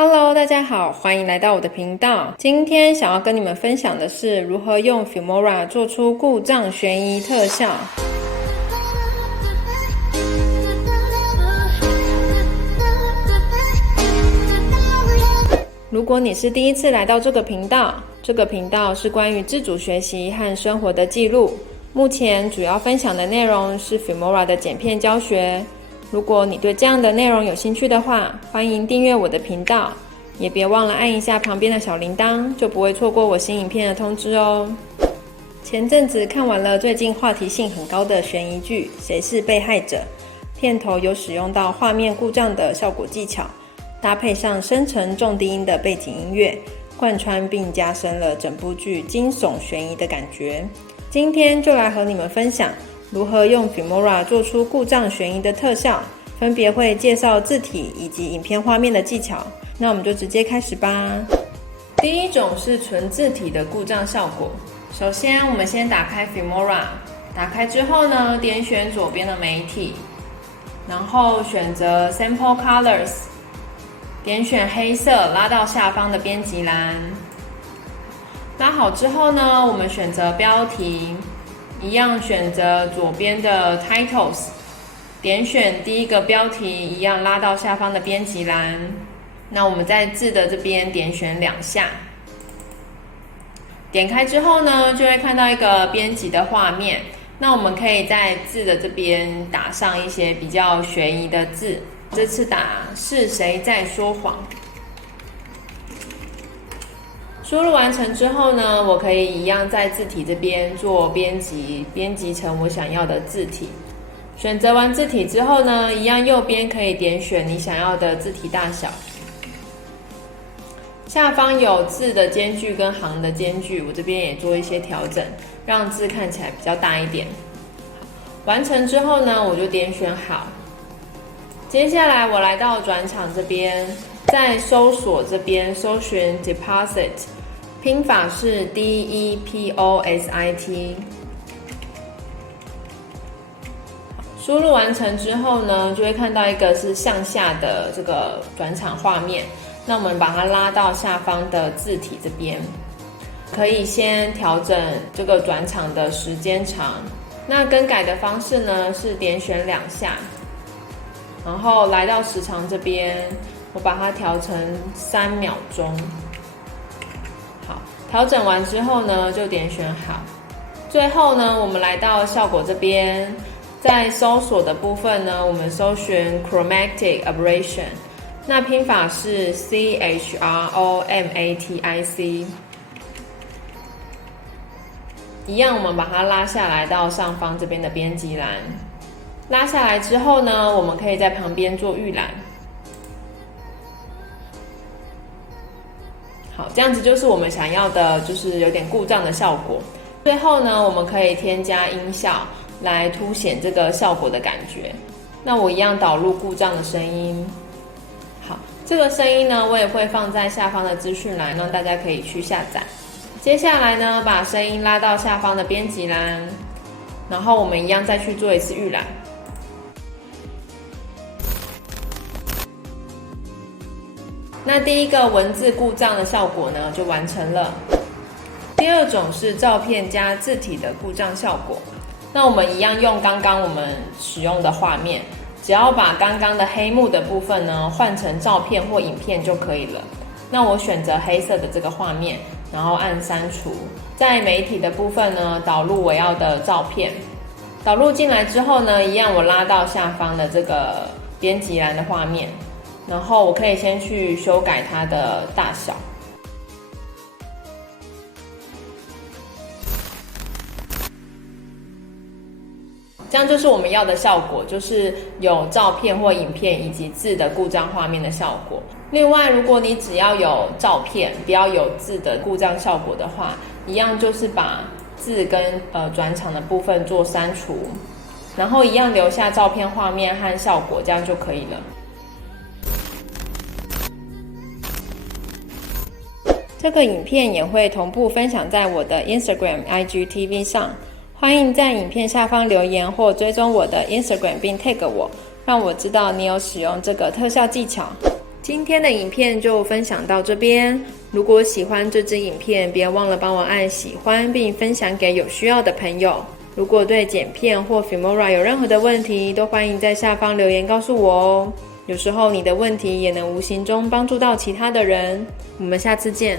Hello， 大家好，欢迎来到我的频道。今天想要跟你们分享的是如何用 Filmora 做出故障悬疑特效。如果你是第一次来到这个频道，这个频道是关于自主学习和生活的记录。目前主要分享的内容是 Filmora 的剪片教学。如果你对这样的内容有兴趣的话，欢迎订阅我的频道，也别忘了按一下旁边的小铃铛，就不会错过我新影片的通知哦。前阵子看完了最近话题性很高的悬疑剧《谁是被害者》，片头有使用到画面故障的效果技巧，搭配上深沉重低音的背景音乐，贯穿并加深了整部剧惊悚悬疑的感觉。今天就来和你们分享如何用 Filmora 做出故障悬疑的特效，分别会介绍字体以及影片画面的技巧。那我们就直接开始吧。第一种是纯字体的故障效果。首先我们先打开 Filmora， 打开之后呢，点选左边的媒体，然后选择 Sample Colors， 点选黑色，拉到下方的编辑栏。拉好之后呢，我们选择标题，一样选择左边的 Titles， 点选第一个标题，一样拉到下方的编辑栏。那我们在字的这边点选2下，点开之后呢，就会看到一个编辑的画面。那我们可以在字的这边打上一些比较悬疑的字，这次打是谁在说谎。输入完成之后呢，我可以一样在字体这边做编辑，编辑成我想要的字体。选择完字体之后呢，一样右边可以点选你想要的字体大小。下方有字的间距跟行的间距，我这边也做一些调整，让字看起来比较大一点。完成之后呢，我就点选好。接下来我来到转场这边，在搜索这边搜寻 Deposit， 拼法是 DEPOSIT。输入完成之后呢，就会看到一个是向下的这个转场画面。那我们把它拉到下方的字体这边，可以先调整这个转场的时间长。那更改的方式呢，是点选2下，然后来到时长这边，我把它调成3秒钟。好，调整完之后呢，就点选好。最后呢，我们来到效果这边，在搜索的部分呢，我们搜寻 Chromatic Aberration。那拼法是 CHROMATIC， 一样我们把它拉下来到上方这边的编辑栏。拉下来之后呢，我们可以在旁边做预览。好，这样子就是我们想要的，就是有点故障的效果。最后呢，我们可以添加音效来凸显这个效果的感觉。那我一样导入故障的声音。好，这个声音呢，我也会放在下方的资讯栏，让大家可以去下载。接下来呢，把声音拉到下方的编辑栏，然后我们一样再去做一次预览。那第一个文字故障的效果呢，就完成了。第二种是照片加字体的故障效果。那我们一样用刚刚我们使用的画面。只要把刚刚的黑幕的部分呢换成照片或影片就可以了。那我选择黑色的这个画面，然后按删除。在媒体的部分呢，导入我要的照片。导入进来之后呢，一样我拉到下方的这个编辑栏的画面，然后我可以先去修改它的大小。这样就是我们要的效果，就是有照片或影片以及字的故障画面的效果。另外，如果你只要有照片，不要有字的故障效果的话，一样就是把字跟转场的部分做删除，然后一样留下照片画面和效果，这样就可以了。这个影片也会同步分享在我的 Instagram、IGTV 上。欢迎在影片下方留言或追踪我的 Instagram 并 tag 我，让我知道你有使用这个特效技巧。今天的影片就分享到这边。如果喜欢这支影片，别忘了帮我按喜欢，并分享给有需要的朋友。如果对剪片或 Filmora 有任何的问题，都欢迎在下方留言告诉我哦。有时候你的问题也能无形中帮助到其他的人。我们下次见。